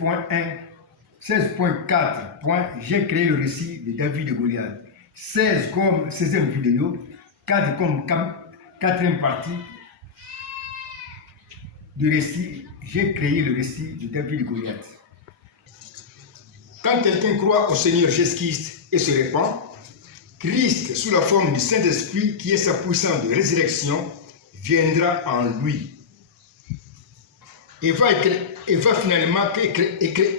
16.1, 16.4, j'ai créé le récit de David et Goliath. 16 comme 16e vidéo, 4 comme 4e partie du récit, j'ai créé le récit de David et Goliath. Quand quelqu'un croit au Seigneur Jésus-Christ et se répand, Christ, sous la forme du Saint-Esprit, qui est sa puissance de résurrection, viendra en lui. Et va finalement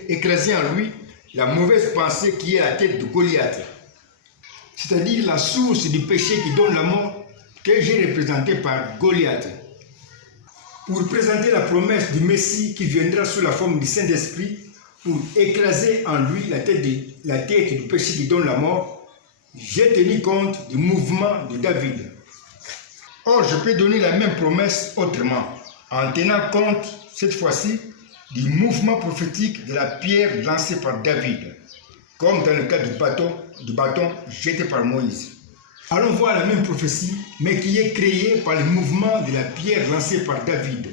écraser en lui la mauvaise pensée qui est la tête de Goliath, c'est-à-dire la source du péché qui donne la mort que j'ai représentée par Goliath. Pour présenter la promesse du Messie qui viendra sous la forme du Saint-Esprit, pour écraser en lui la tête du péché qui donne la mort, j'ai tenu compte du mouvement de David. Or, je peux donner la même promesse autrement, en tenant compte, cette fois-ci, du mouvement prophétique de la pierre lancée par David, comme dans le cas du bâton jeté par Moïse. Allons voir la même prophétie, mais qui est créée par le mouvement de la pierre lancée par David,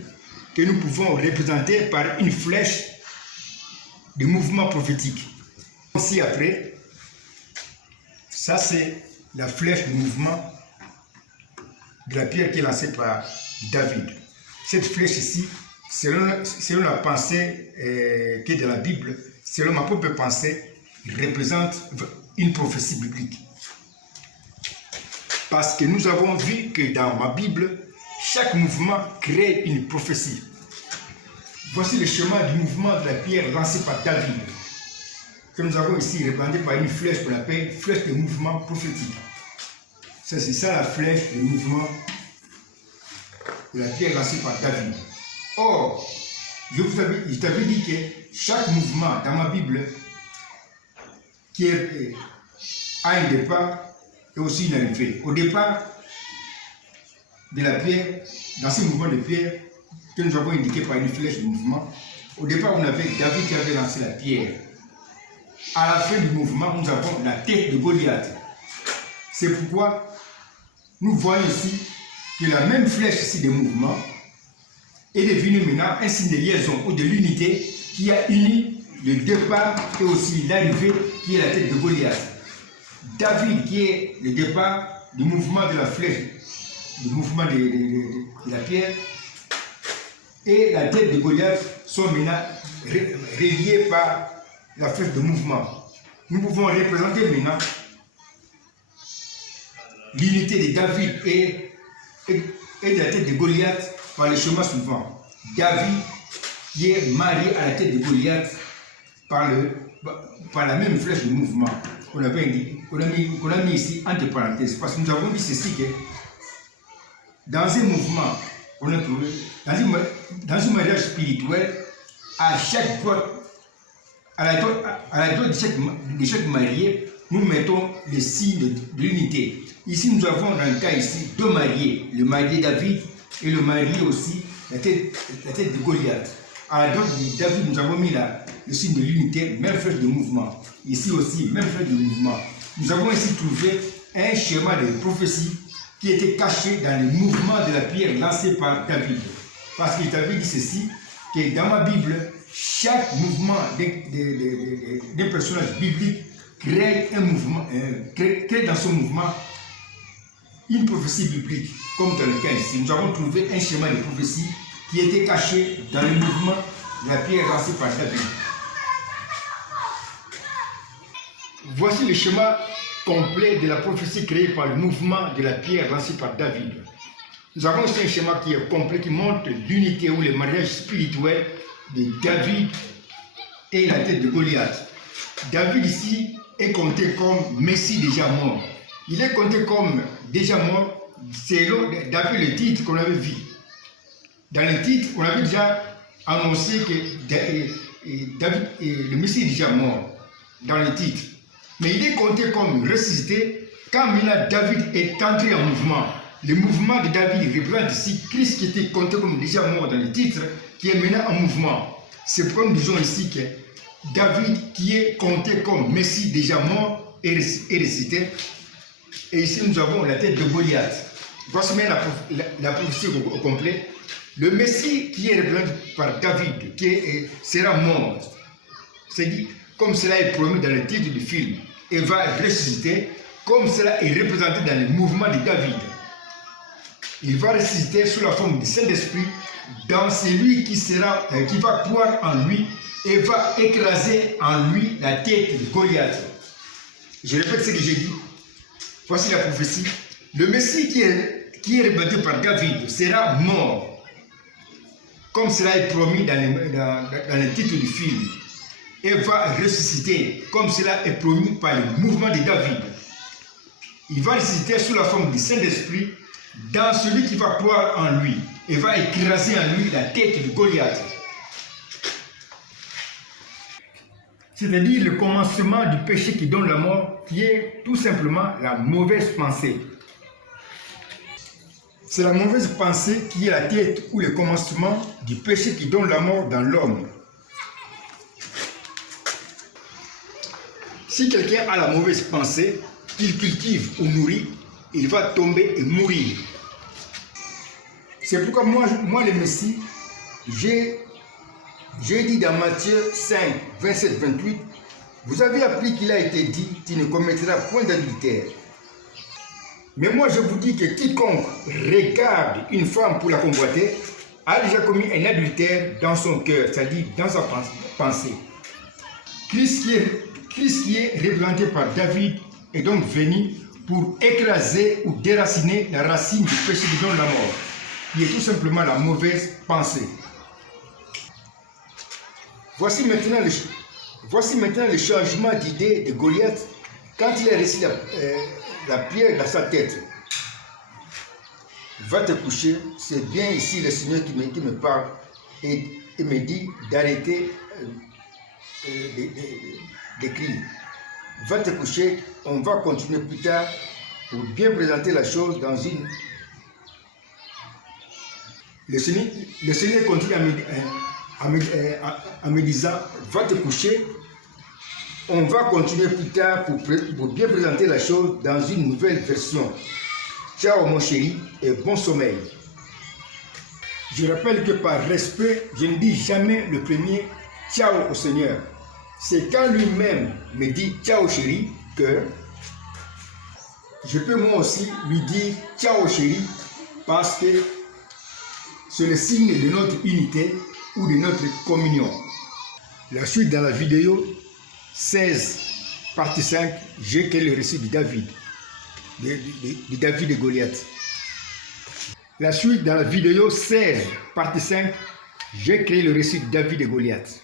que nous pouvons représenter par une flèche de mouvement prophétique. Ici après, ça c'est la flèche de mouvement de la pierre qui est lancée par David. Cette flèche ici, selon la pensée qui est dans la Bible, selon ma propre pensée, représente une prophétie biblique. Parce que nous avons vu que dans ma Bible, chaque mouvement crée une prophétie. Voici le chemin du mouvement de la pierre lancée par David, que nous avons ici représenté par une flèche qu'on appelle flèche de mouvement prophétique. C'est ça la flèche de mouvement de la pierre lancée par David. Or, je t'avais dit que chaque mouvement dans ma Bible qui a un départ et aussi une arrivée. Au départ de la pierre, dans ce mouvement de pierre que nous avons indiqué par une flèche de mouvement, au départ on avait David qui avait lancé la pierre. À la fin du mouvement, nous avons la tête de Goliath. C'est pourquoi nous voyons ici que la même flèche ici de mouvement est devenue maintenant un signe de liaison ou de l'unité qui a uni le départ et aussi l'arrivée qui est la tête de Goliath. David qui est le départ du mouvement de la flèche, du mouvement de la pierre, et la tête de Goliath sont maintenant reliés par la flèche de mouvement. Nous pouvons représenter maintenant l'unité de David et de la tête de Goliath par le schéma suivant. David qui est marié à la tête de Goliath par la même flèche de mouvement qu'on a mis ici entre parenthèses. Parce que nous avons dit ceci que dans un mouvement, on a trouvé, dans un mariage spirituel, à chaque droite, à la droite de chaque marié, nous mettons le signe de l'unité. Ici, nous avons dans le cas ici deux mariés, le marié David et le marié aussi, la tête de Goliath. À la droite de David, nous avons mis le signe de l'unité, même flèche de mouvement. Ici aussi, même flèche de mouvement. Nous avons ici trouvé un schéma de prophétie qui était caché dans le mouvement de la pierre lancée par David. Parce qu'il t'avait dit ceci, que dans ma Bible, chaque mouvement d'un personnage biblique crée un mouvement, crée dans son mouvement une prophétie biblique, comme dans le cas ici. Nous avons trouvé un schéma de prophétie qui était caché dans le mouvement de la pierre lancée par David. Voici le schéma complet de la prophétie créée par le mouvement de la pierre lancée par David. Nous avons aussi un schéma qui est complet, qui montre l'unité ou le mariage spirituel de David et la tête de Goliath. David ici est compté comme Messie déjà mort. Il est compté comme déjà mort d'après le titre qu'on avait vu. Dans le titre, on avait déjà annoncé que David, le Messie est déjà mort dans le titre. Mais il est compté comme ressuscité quand maintenant David est entré en mouvement. Le mouvement de David représente ici Christ qui était compté comme déjà mort dans le titre, qui est maintenant en mouvement. C'est pourquoi nous disons ici que David qui est compté comme Messie déjà mort et ressuscité. Et ici nous avons la tête de Goliath. Voici maintenant la prophétie au complet. Le Messie qui est représenté par David, qui sera mort, C'est dit, comme cela est promis dans le titre du film, et va ressusciter, comme cela est représenté dans le mouvement de David. Il va ressusciter sous la forme du Saint-Esprit dans celui qui va croire en lui et va écraser en lui la tête de Goliath. Je répète ce que j'ai dit. Voici la prophétie. Le Messie qui est rebaptisé par David sera mort, comme cela est promis dans le titre du film, et va ressusciter, comme cela est promis par le mouvement de David. Il va ressusciter sous la forme du Saint-Esprit dans celui qui va croire en lui et va écraser en lui la tête de Goliath. C'est-à-dire le commencement du péché qui donne la mort, qui est tout simplement la mauvaise pensée. C'est la mauvaise pensée qui est la tête ou le commencement du péché qui donne la mort dans l'homme. Si quelqu'un a la mauvaise pensée, qu'il cultive ou nourrit, il va tomber et mourir. C'est pourquoi moi le Messie, j'ai dit dans Matthieu 5, 27, 28, vous avez appris qu'il a été dit, tu ne commettras point d'adultère. Mais moi je vous dis que quiconque regarde une femme pour la convoiter a déjà commis un adultère dans son cœur, c'est-à-dire dans sa pensée. Christ qui est représenté par David est donc venu pour écraser ou déraciner la racine du péché qui donne la mort, qui est tout simplement la mauvaise pensée. Voici maintenant le changement d'idée de Goliath quand il a reçu la pierre dans sa tête. Va te coucher, c'est bien ici le Seigneur qui me parle et me dit d'arrêter d'écrire. Va te coucher, on va continuer plus tard pour bien présenter la chose dans une... Le Seigneur continue en me disant, va te coucher, on va continuer plus tard pour bien présenter la chose dans une nouvelle version. Ciao mon chéri et bon sommeil. Je rappelle que par respect, je ne dis jamais le premier ciao au Seigneur. C'est quand lui-même me dit ciao chéri que je peux moi aussi lui dire ciao chéri parce que c'est le signe de notre unité ou de notre communion. La suite dans la vidéo 16, partie 5, j'ai créé le récit de David, de David et Goliath. La suite dans la vidéo 16, partie 5, j'ai créé le récit de David et Goliath.